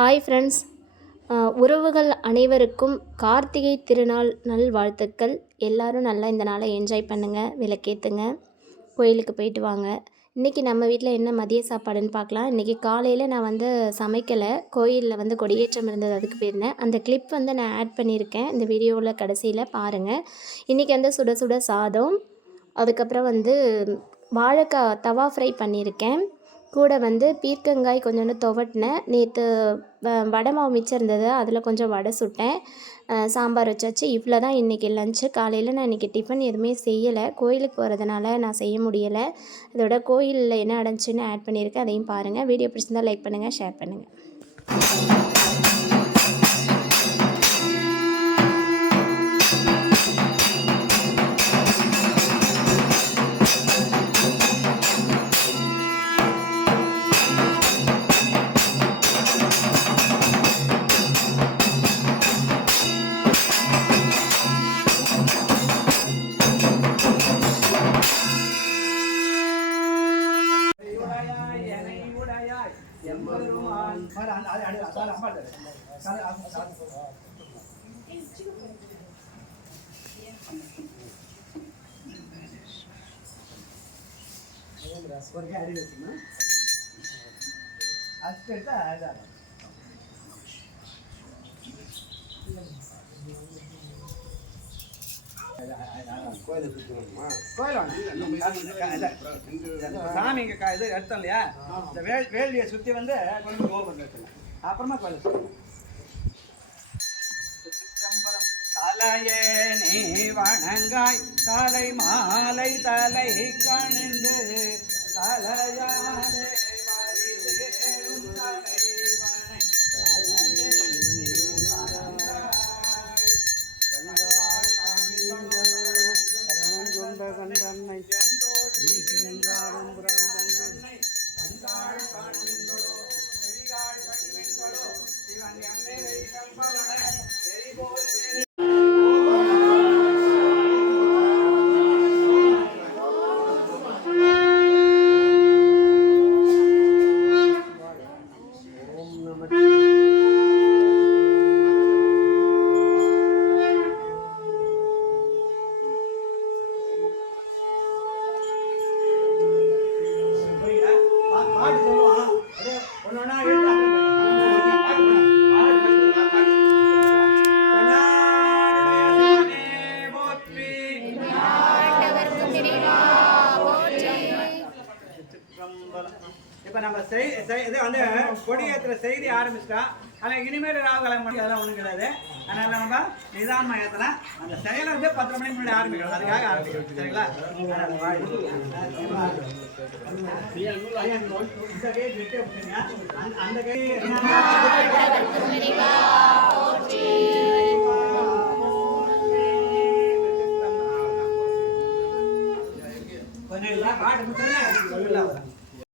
Hi friends, உறவுகள் அனைவருக்கும் கார்த்திகை திருநாள் நல்வாழ்த்துக்கள். எல்லோரும் நல்லா இந்த நாளை என்ஜாய் பண்ணுங்கள், விளக்கேற்றுங்க, கோயிலுக்கு போயிட்டு வாங்க. இன்றைக்கி நம்ம வீட்டில் என்ன மதிய சாப்பாடுன்னு பார்க்கலாம். இன்றைக்கி காலையில் நான் சமைக்கலை, கோயிலில் கொடியேற்றம் இருந்தது, அதுக்கு போயிருந்தேன். அந்த கிளிப் நான் ஆட் பண்ணியிருக்கேன் இந்த வீடியோவில், கடைசியில் பாருங்கள். இன்றைக்கி சுட சுட சாதம், அதுக்கப்புறம் வாழைக்காய் தவா ஃப்ரை பண்ணியிருக்கேன். கூட பீர்க்கங்காய் கொஞ்சோண்டு துவட்டினேன். நேற்று வடை மாவு மிச்சம் இருந்தது, அதில் கொஞ்சம் வடை சுட்டேன். சாம்பார் வச்சாச்சு. இவ்வளோ தான் இன்றைக்கி லஞ்சு. காலையில் நான் இன்றைக்கி டிஃபன் எதுவுமே செய்யலை, கோயிலுக்கு போகிறதுனால நான் செய்ய முடியலை. இதோட கோயிலில் என்ன நடந்துச்சுன்னு ஆட் பண்ணியிருக்கேன், அதையும் பாருங்கள். வீடியோ பிடிச்சிருந்தால் லைக் பண்ணுங்கள், ஷேர் பண்ணுங்கள். சாமி இங்க இது எடுத்தோம் இல்லையா, இந்த வேலியை சுத்தி கொண்டு கோபுரம் அப்புறமா கோயில் தலையே நீ வணங்காய் தலை மாலை தலை கணிந்து தலையாலே இப்போ நம்ம இது கொடியேற்ற செய்தி ஆரம்பிச்சிட்டா. ஆனால் இனிமேல் ராகுகாலம் மணி அதெல்லாம் ஒன்றும் கிடையாது. அதனால் நம்ம நிதானமாக ஏற்றலாம். அந்த செயலை 10 மணிக்கு முன்னாடி ஆரம்பிக்கணும், அதுக்காக ஆரம்பிக்கணும். சரிங்களா? இந்த கை வெட்டி விட்டுங்க, அந்த கை பாட்டு